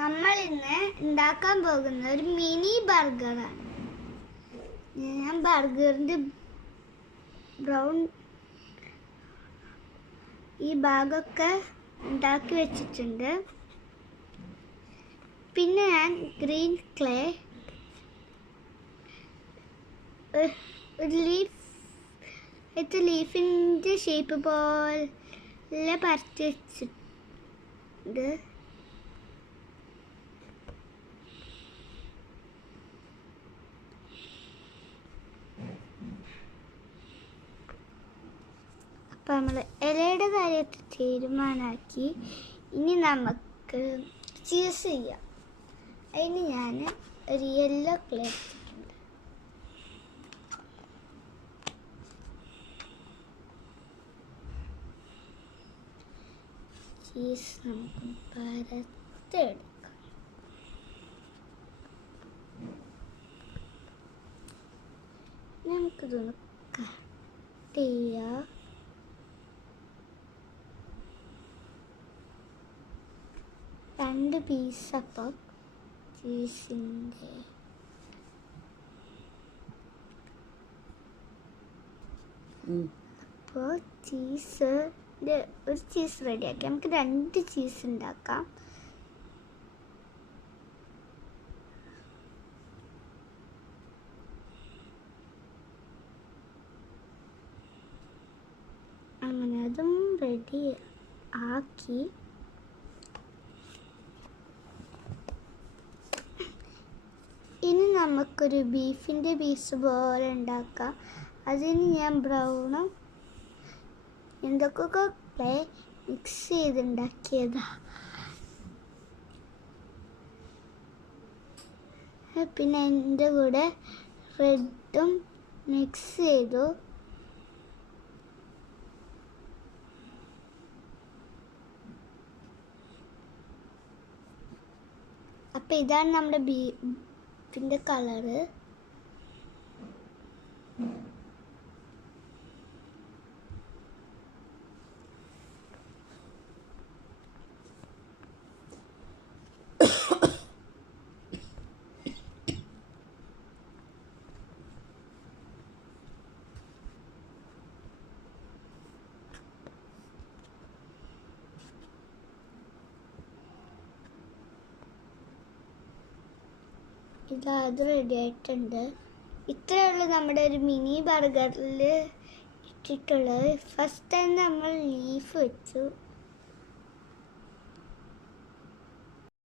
നമ്മൾ ഇന്ന് ഉണ്ടാക്കാൻ പോകുന്ന ഒരു മിനി ബർഗറാണ്. ഞാൻ ബർഗറിൻ്റെ ബ്രൗൺ ഈ ഭാഗമൊക്കെ ഉണ്ടാക്കി വെച്ചിട്ടുണ്ട്. പിന്നെ ഞാൻ ഗ്രീൻ ക്ലേ ഒരു ലീഫിൻ്റെ ഷേപ്പ് പോലെ പരത്തി വെച്ചിട്ടുണ്ട്. അപ്പോൾ നമ്മൾ ഇലയുടെ കാര്യത്തിൽ തീരുമാനമാക്കി. ഇനി നമുക്ക് ചീസ് ചെയ്യാം. അതിന് ഞാൻ ഒരു യെല്ലോ ക്ലേ എടുത്തിട്ടുണ്ട്. ചീസ് നമുക്ക് പരത്തെടുക്കാം. നമുക്കിതൊന്ന് കട്ട് ചെയ്യാം. രണ്ട് പീസപ്പം ചീസിൻ്റെ അപ്പോൾ ചീസിൻ്റെ ഒരു ചീസ് റെഡിയാക്കി. നമുക്ക് രണ്ട് ചീസ് ഉണ്ടാക്കാം. അങ്ങനെ അതും റെഡി ആക്കി. ഇനി നമുക്കൊരു ബീഫിൻ്റെ പീസ് പോലെ ഉണ്ടാക്കാം. അതിന് ഞാൻ ബ്രൗണും എന്തൊക്കെ മിക്സ് ചെയ്തുണ്ടാക്കിയതാ. പിന്നെ എൻ്റെ കൂടെ റെഡും മിക്സ് ചെയ്തു. അപ്പം ഇതാണ് നമ്മുടെ ബീഫിൻ്റെ കളറ്. ഇത് റെഡി ആയിട്ടുണ്ട്. ഇത്രയേ ഉള്ളൂ നമ്മുടെ ഒരു മിനി ബർഗറിൽ ഇട്ടിട്ടുള്ളത്. ഫസ്റ്റ് ടൈം നമ്മൾ ലീഫ് വെച്ചു.